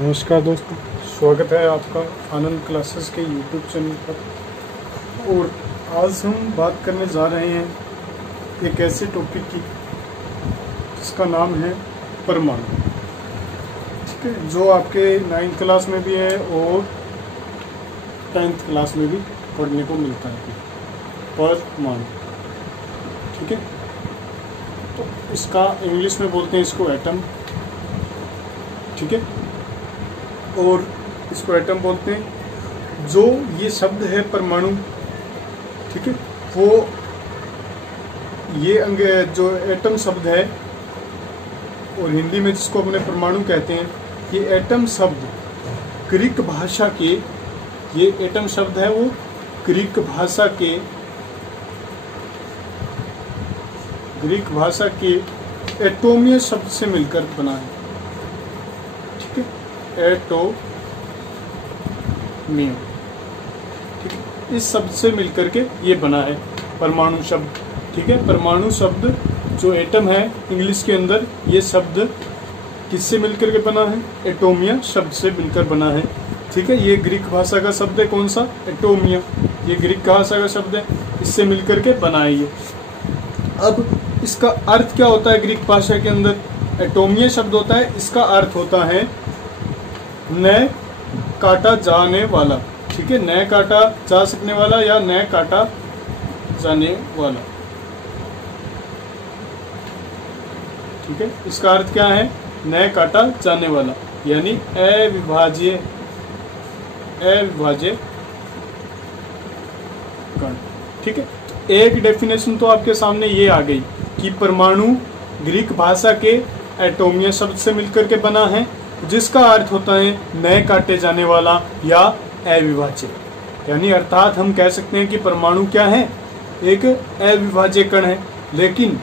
नमस्कार दोस्तों, स्वागत है आपका आनंद क्लासेस के यूट्यूब चैनल पर। और आज हम बात करने जा रहे हैं एक ऐसे टॉपिक की जिसका नाम है परमाणु। ठीक है, जो आपके 9th क्लास में भी है और 10th क्लास में भी पढ़ने को मिलता है, परमाणु। ठीक है, तो इसका इंग्लिश में बोलते हैं इसको एटम। ठीक है, और इसको एटम बोलते हैं। जो ये शब्द है परमाणु, ठीक है, वो ये जो एटम शब्द है और हिंदी में जिसको अपने परमाणु कहते हैं, ये एटम शब्द ग्रीक भाषा के, ये एटम शब्द है वो ग्रीक भाषा के एटोमिया शब्द से मिलकर बना है। ठीक है, एटोमिया। ठीक है, इस शब्द से मिलकर के ये बना है परमाणु शब्द। ठीक है, परमाणु शब्द जो एटम है इंग्लिश के अंदर, ये शब्द किससे मिलकर के बना है? एटोमिया शब्द से मिलकर बना है। ठीक है, ये ग्रीक भाषा का शब्द है। कौन सा? एटोमिया। ये ग्रीक भाषा का शब्द है, इससे मिलकर के बना है ये। अब इसका अर्थ क्या होता है? ग्रीक भाषा के अंदर एटोमिया शब्द होता है, इसका अर्थ होता है न काटा जाने वाला। ठीक है, न काटा जा सकने वाला या न काटा जाने वाला। ठीक है, इसका अर्थ क्या है? न काटा जाने वाला, यानी अविभाज्य कण। ठीक है, तो एक डेफिनेशन तो आपके सामने ये आ गई कि परमाणु ग्रीक भाषा के एटोमिया शब्द से मिलकर के बना है, जिसका अर्थ होता है न काटे जाने वाला या अविभाज्य। यानी अर्थात हम कह सकते हैं कि परमाणु क्या है? एक अविभाज्य कण है। लेकिन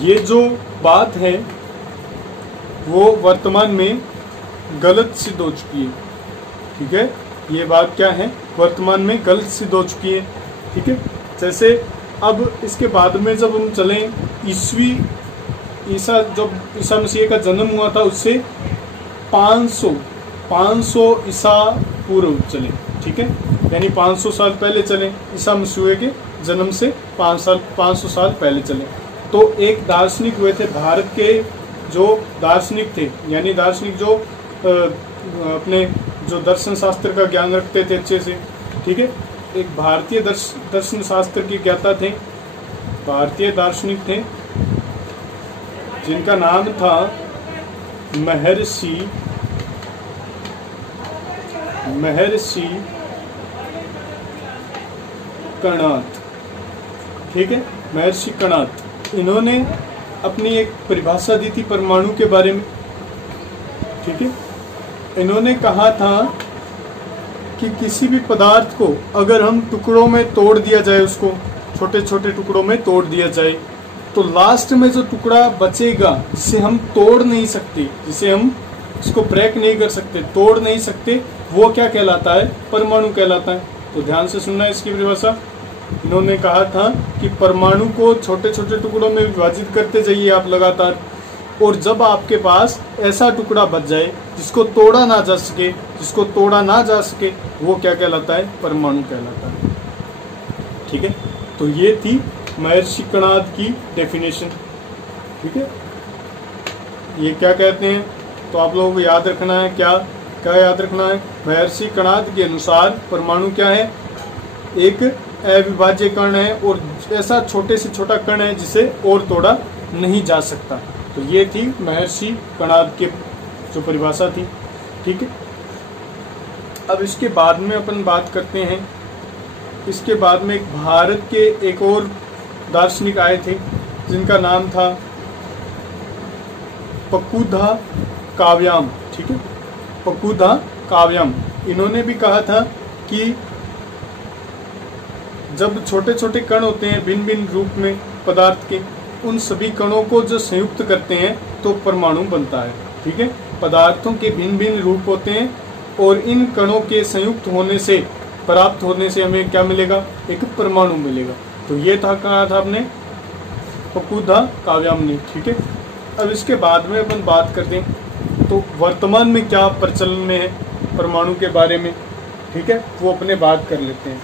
ये जो बात है वो वर्तमान में गलत सिद्ध हो चुकी है। ठीक है, ये बात क्या है? वर्तमान में गलत सिद्ध हो चुकी है। ठीक है, जैसे अब इसके बाद में जब हम चलें, जब ईसा मसीह का जन्म हुआ था उससे 500 ईसा पूर्व चले। ठीक है, यानी 500 साल पहले चले, ईसा मसीह के जन्म से 500 साल पहले चले। तो एक दार्शनिक हुए थे भारत के, जो दार्शनिक थे, यानी दार्शनिक जो अपने जो दर्शन शास्त्र का ज्ञान रखते थे अच्छे से। ठीक है, एक भारतीय दर्शन शास्त्र के ज्ञाता थे, भारतीय दार्शनिक थे, जिनका नाम था महर्षि कणाद। ठीक है, महर्षि कणाद, इन्होंने अपनी एक परिभाषा दी थी परमाणु के बारे में। ठीक है, इन्होंने कहा था कि किसी भी पदार्थ को अगर हम टुकड़ों में तोड़ दिया जाए, उसको छोटे छोटे टुकड़ों में तोड़ दिया जाए, तो लास्ट में जो टुकड़ा बचेगा जिसे हम तोड़ नहीं सकते, जिसे हम इसको ब्रेक नहीं कर सकते, तोड़ नहीं सकते, वो क्या कहलाता है? परमाणु कहलाता है। तो ध्यान से सुनना इसकी परिभाषा। इन्होंने कहा था कि परमाणु को छोटे छोटे टुकड़ों में विभाजित करते जाइए आप लगातार, और जब आपके पास ऐसा टुकड़ा बच जाए जिसको तोड़ा ना जा सके, वो क्या कहलाता है? परमाणु कहलाता है। ठीक है, तो ये थी महर्षि कणाद की डेफिनेशन। ठीक है, ये क्या कहते हैं तो आप लोगों को याद रखना है। क्या याद रखना है? महर्षि कणाद के अनुसार परमाणु क्या है? एक अविभाज्य कण है, और ऐसा छोटे से छोटा कण है जिसे और तोड़ा नहीं जा सकता। तो ये थी महर्षि कणाद की जो परिभाषा थी। ठीक है, अब इसके बाद में अपन बात करते हैं। इसके बाद में भारत के एक और दार्शनिक आए थे, जिनका नाम था पकुधा काव्याम। ठीक है, पकुधा काव्याम। इन्होंने भी कहा था कि जब छोटे छोटे कण होते हैं भिन्न भिन्न रूप में पदार्थ के, उन सभी कणों को जो संयुक्त करते हैं तो परमाणु बनता है। ठीक है, पदार्थों के भिन्न भिन्न रूप होते हैं, और इन कणों के संयुक्त होने से, प्राप्त होने से हमें क्या मिलेगा? एक परमाणु मिलेगा। तो ये था, कहा था आपने, पकुधा काव्याम ने। ठीक है, अब इसके बाद में अपन बात करते हैं तो वर्तमान में क्या प्रचलन में है परमाणु के बारे में, ठीक है, वो अपने बात कर लेते हैं।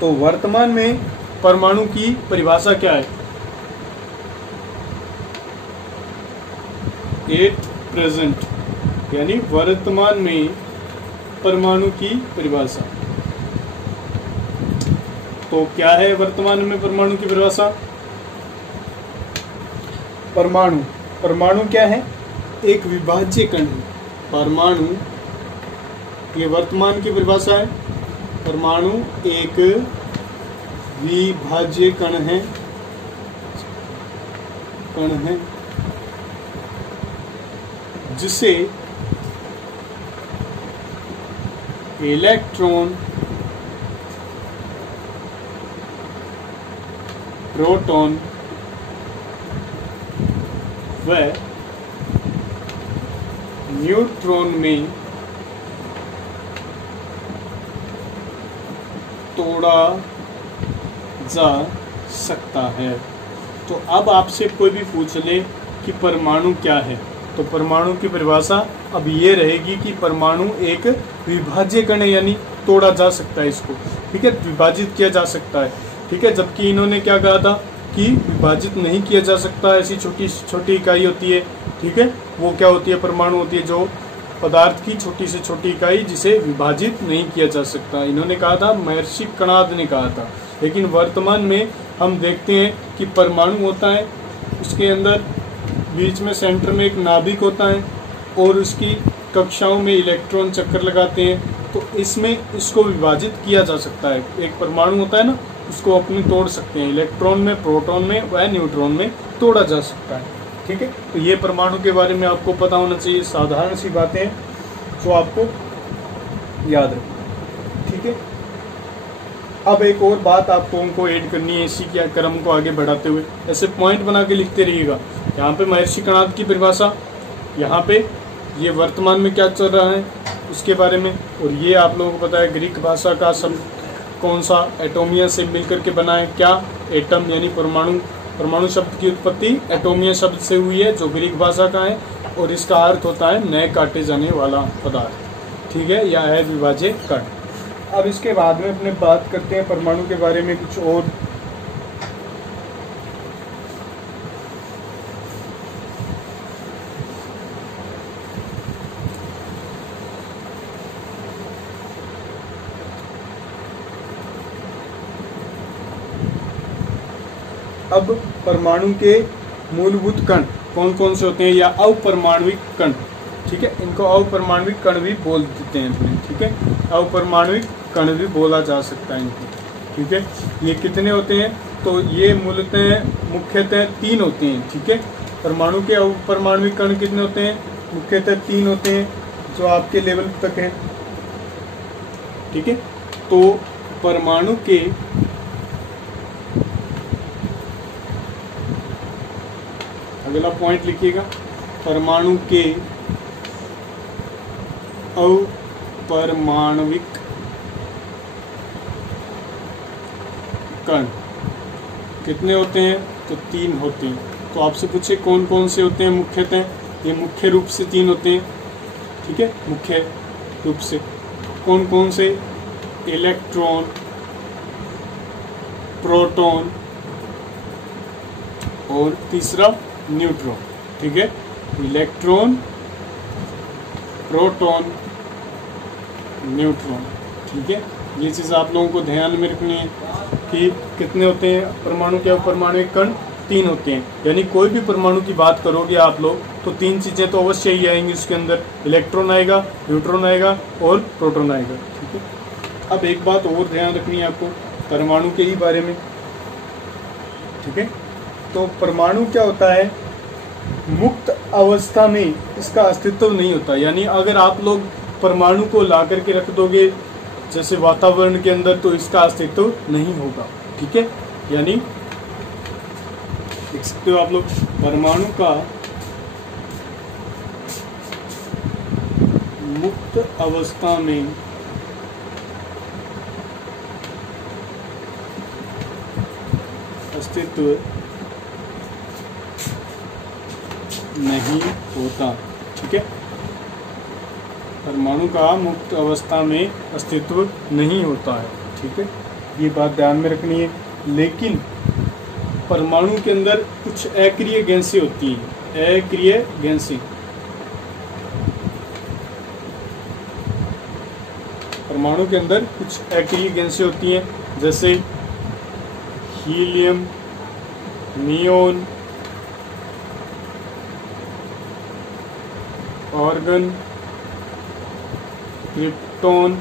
तो वर्तमान में परमाणु की परिभाषा क्या है? एट प्रेजेंट, यानी वर्तमान में परमाणु की परिभाषा। तो क्या है वर्तमान में परमाणु की परिभाषा? परमाणु क्या है? एक विभाज्य कण है। परमाणु, ये वर्तमान की परिभाषा है। परमाणु एक विभाज्य कण है, जिसे इलेक्ट्रॉन, प्रोटॉन व न्यूट्रॉन में तोड़ा जा सकता है। तो अब आपसे कोई भी पूछ ले कि परमाणु क्या है, तो परमाणु की परिभाषा अब ये रहेगी कि परमाणु एक विभाज्य कण है, यानी तोड़ा जा सकता है इसको, ठीक है, विभाजित किया जा सकता है, ठीक है। जबकि इन्होंने क्या कहा था कि विभाजित नहीं किया जा सकता, ऐसी छोटी छोटी इकाई होती है, ठीक है, वो क्या होती है? परमाणु होती है, जो पदार्थ की छोटी से छोटी इकाई जिसे विभाजित नहीं किया जा सकता। इन्होंने कहा था, महर्षि कणाद ने कहा था। लेकिन वर्तमान में हम देखते हैं कि परमाणु होता है, उसके अंदर बीच में सेंटर में एक नाभिक होता है और उसकी कक्षाओं में इलेक्ट्रॉन चक्कर लगाते हैं, तो इसमें इसको विभाजित किया जा सकता है। एक परमाणु होता है ना, उसको अपने तोड़ सकते हैं, इलेक्ट्रॉन में, प्रोटॉन में व न्यूट्रॉन में तोड़ा जा सकता है, ठीक है। तो ये परमाणु के बारे में आपको पता होना चाहिए, साधारण सी बातें हैं जो आपको याद रखें, ठीक है। अब एक और बात आपको उनको ऐड करनी है इसी के क्रम को आगे बढ़ाते हुए, ऐसे पॉइंट बना के लिखते रहिएगा। यहाँ पे महर्षि कणाद की परिभाषा, यहाँ पे ये वर्तमान में क्या चल रहा है उसके बारे में, और ये आप लोगों को पता है ग्रीक भाषा का शब्द कौन सा, एटोमिया से मिलकर के बना है। क्या? एटम, यानी परमाणु। परमाणु शब्द की उत्पत्ति एटोमिया शब्द से हुई है, जो ग्रीक भाषा का है, और इसका अर्थ होता है नए काटे जाने वाला पदार्थ, ठीक है, या है विभाज्य कण। अब इसके बाद में अपने बात करते हैं परमाणु के बारे में कुछ और। अब परमाणु के मूलभूत कण कौन कौन से होते हैं, या अपरमाणविक कण, ठीक है, इनको अपरमाणविक कण भी बोल देते हैं अपने, ठीक है, अपरमाणविक कण भी बोला जा सकता है इनको, ठीक है। ये कितने होते हैं? तो ये मूलतः मुख्यतः 3 होते हैं, ठीक है। परमाणु के अपरमाणविक कण कितने होते हैं? मुख्यतः 3 होते हैं, जो आपके लेवल तक है, ठीक है। तो परमाणु के अगला पॉइंट लिखिएगा, परमाणु के अपरमाणविक कण कितने होते हैं? तो 3 होते हैं। तो आपसे पूछे कौन कौन से होते हैं मुख्यतः? ये मुख्य रूप से 3 होते हैं, ठीक है, मुख्य रूप से कौन कौन से? इलेक्ट्रॉन, प्रोटॉन और तीसरा न्यूट्रॉन, ठीक है। इलेक्ट्रॉन, प्रोटॉन, न्यूट्रॉन, ठीक है। ये चीज़ आप लोगों को ध्यान में रखनी है कि कितने होते हैं परमाणु के अपरमाणविक कण? 3 होते हैं। यानी कोई भी परमाणु की बात करोगे आप लोग तो 3 चीज़ें तो अवश्य ही आएंगी उसके अंदर, इलेक्ट्रॉन आएगा, न्यूट्रॉन आएगा और प्रोटॉन आएगा, ठीक है। अब एक बात और ध्यान रखनी है आपको परमाणु के ही बारे में, ठीक है। तो परमाणु क्या होता है? मुक्त अवस्था में इसका अस्तित्व नहीं होता। यानी अगर आप लोग परमाणु को ला करके रख दोगे जैसे वातावरण के अंदर, तो इसका अस्तित्व नहीं होगा, ठीक है। यानी देख सकते हो आप लोग, परमाणु का मुक्त अवस्था में अस्तित्व नहीं होता, ठीक है, परमाणु का मुक्त अवस्था में अस्तित्व नहीं होता है। ठीक है, ये बात ध्यान में रखनी है। लेकिन परमाणु के अंदर कुछ अक्रिय गैसें होती हैं, अक्रिय गैसें। परमाणु के अंदर कुछ अक्रिय गैसें होती हैं, जैसे helium, neon, argon, krypton,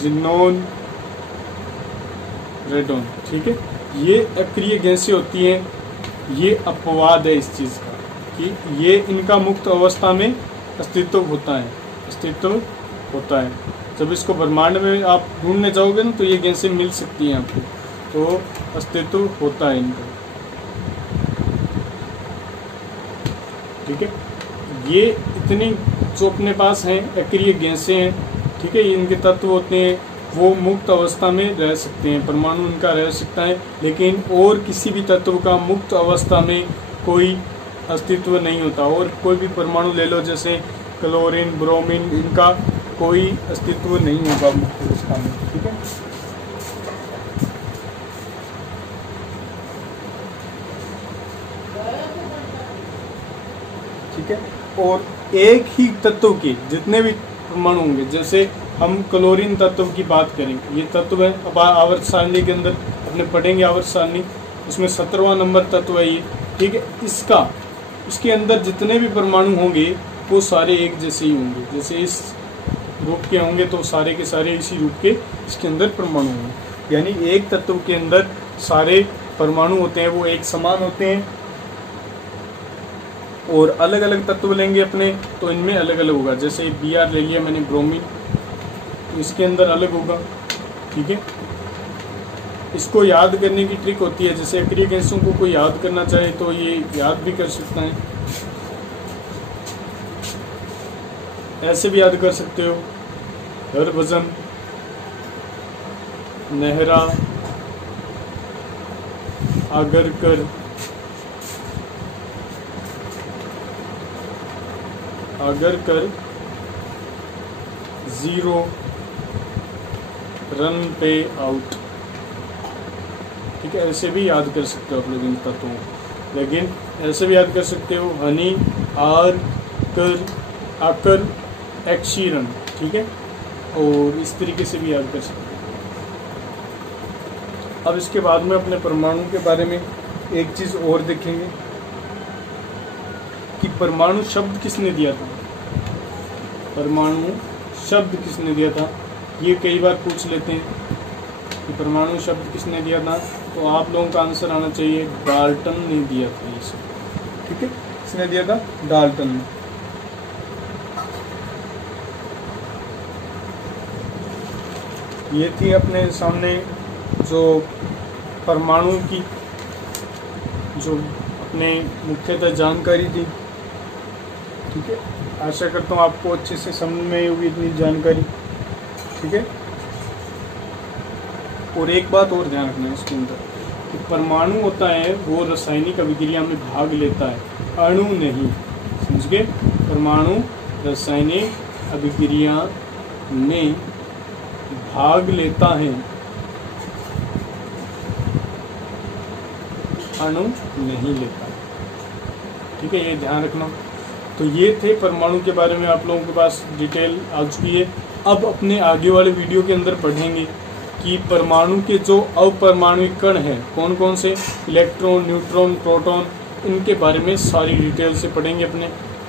xenon, radon. ठीक है, ये अक्रिय गैसें होती हैं। ये अपवाद है इस चीज का कि ये इनका मुक्त अवस्था में अस्तित्व होता है, अस्तित्व होता है। जब इसको ब्रह्मांड में आप ढूंढने जाओगे ना तो ये गैसें मिल सकती हैं आपको, तो अस्तित्व होता है इनका। ठीक है, ये इतनी जो अपने पास हैं अक्रिय गैसें हैं, ठीक है, इनके तत्व होते हैं, वो मुक्त अवस्था में रह सकते हैं, परमाणु इनका रह सकता है। लेकिन और किसी भी तत्व का मुक्त अवस्था में कोई अस्तित्व नहीं होता। और कोई भी परमाणु ले लो, जैसे क्लोरीन, ब्रोमीन, इनका कोई अस्तित्व नहीं होगा मुक्त अवस्था में। ठीक है, ठीक है, और एक ही तत्व के जितने भी परमाणु होंगे, जैसे हम क्लोरीन तत्व की बात करें, ये तत्व है, अब आवर्त सारणी के अंदर अपने पढ़ेंगे आवर्त सारणी, उसमें 17वां नंबर तत्व है ये। ठीक है, इसके अंदर जितने भी परमाणु होंगे वो सारे एक जैसे ही होंगे, जैसे इस रूप के होंगे तो सारे के सारे इसी रूप के इसके अंदर परमाणु होंगे। यानी एक तत्व के अंदर सारे परमाणु होते हैं वो एक समान होते हैं, और अलग अलग तत्व लेंगे अपने तो इनमें अलग अलग होगा। जैसे Br ले लिया मैंने, ब्रोमीन, तो इसके अंदर अलग होगा। ठीक है, इसको याद करने की ट्रिक होती है, जैसे अक्रिय गैसों को कोई याद करना चाहे तो ये याद भी कर सकता है, ऐसे भी याद कर सकते हो, हरभजन, नेहरा, आगरकर, जीरो, रन पे आउट। ठीक है, ऐसे भी याद कर सकते हो आप लोग इन तत्वों को। लेकिन ऐसे भी याद कर सकते हो, हनी, आर, कर, आकर, एक्शीरन। ठीक है, और इस तरीके से भी याद कर सकते हो। अब इसके बाद में अपने परमाणु के बारे में एक चीज और देखेंगे कि परमाणु शब्द किसने दिया था। परमाणु शब्द किसने दिया था, ये कई बार पूछ लेते हैं कि परमाणु शब्द किसने दिया था, तो आप लोगों का आंसर आना चाहिए डाल्टन ने दिया था ये सब। ठीक है, किसने दिया था, डाल्टन ने। ये थी अपने सामने जो परमाणु की जो अपने मुख्यतः जानकारी थी। ठीक है, आशा करता हूँ आपको अच्छे से समझ में आई होगी इतनी जानकारी। ठीक है, और एक बात और ध्यान रखना है इसके अंदर कि परमाणु होता है वो रासायनिक अभिक्रिया में भाग लेता है, अणु नहीं। समझ गए, परमाणु रासायनिक अभिक्रिया में भाग लेता है, अणु नहीं लेता। ठीक है, ये ध्यान रखना। तो ये थे परमाणु के बारे में आप लोगों के पास डिटेल आ चुकी है। अब अपने आगे वाले वीडियो के अंदर पढ़ेंगे कि परमाणु के जो अपरमाणुक कण हैं कौन कौन से, इलेक्ट्रॉन, न्यूट्रॉन, प्रोटॉन, इनके बारे में सारी डिटेल से पढ़ेंगे अपने।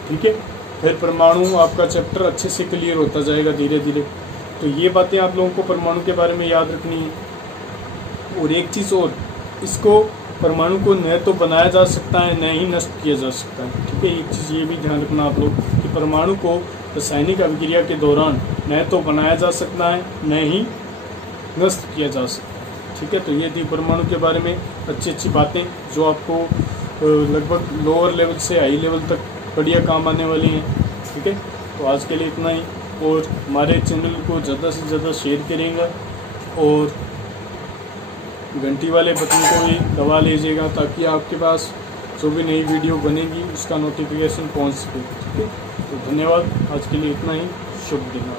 ठीक है, फिर परमाणु आपका चैप्टर अच्छे से क्लियर होता जाएगा धीरे धीरे। तो ये बातें आप लोगों को परमाणु के बारे में याद रखनी है। और एक चीज़ और, इसको परमाणु को न तो बनाया जा सकता है न ही नष्ट किया जा सकता है। ठीक है, एक चीज़ ये भी ध्यान रखना आप लोग कि परमाणु को रासायनिक अभिक्रिया के दौरान न तो बनाया जा सकता है न ही नष्ट किया जा सकता है। ठीक है, तो ये थी परमाणु के बारे में अच्छी अच्छी बातें जो आपको लगभग लोअर लेवल से हाई लेवल तक बढ़िया काम आने वाली हैं। ठीक है, तो आज के लिए इतना ही, और हमारे चैनल को ज़्यादा से ज़्यादा शेयर करेंगे और घंटी वाले बटन को भी दबा लीजिएगा ताकि आपके पास जो भी नई वीडियो बनेगी उसका नोटिफिकेशन पहुंच सके। ठीक है, तो धन्यवाद। आज के लिए इतना ही। शुभ दिन।